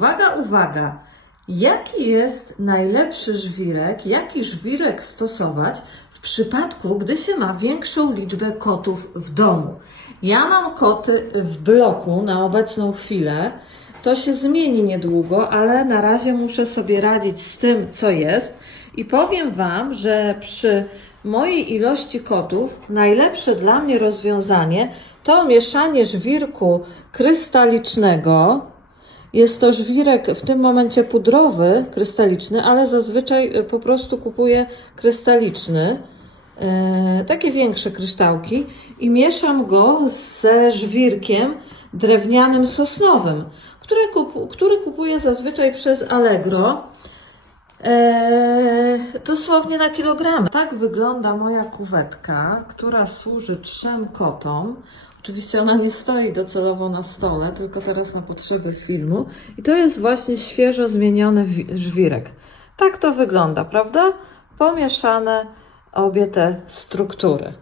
Uwaga, uwaga! Jaki jest najlepszy żwirek, jaki żwirek stosować w przypadku, gdy się ma większą liczbę kotów w domu? Ja mam koty w bloku na obecną chwilę. To się zmieni niedługo, ale na razie muszę sobie radzić z tym, co jest. I powiem Wam, że przy mojej ilości kotów najlepsze dla mnie rozwiązanie to mieszanie żwirku krystalicznego. Jest to żwirek w tym momencie pudrowy, krystaliczny, ale zazwyczaj e, po prostu kupuję krystaliczny. E, takie większe kryształki i mieszam go ze żwirkiem drewnianym sosnowym, który, który kupuję zazwyczaj przez Allegro. E, dosłownie na kilogram. Tak wygląda moja kuwetka, która służy trzem kotom. Oczywiście ona nie stoi docelowo na stole, tylko teraz na potrzeby filmu. I to jest właśnie świeżo zmieniony wi- żwirek. Tak to wygląda, prawda? Pomieszane obie te struktury.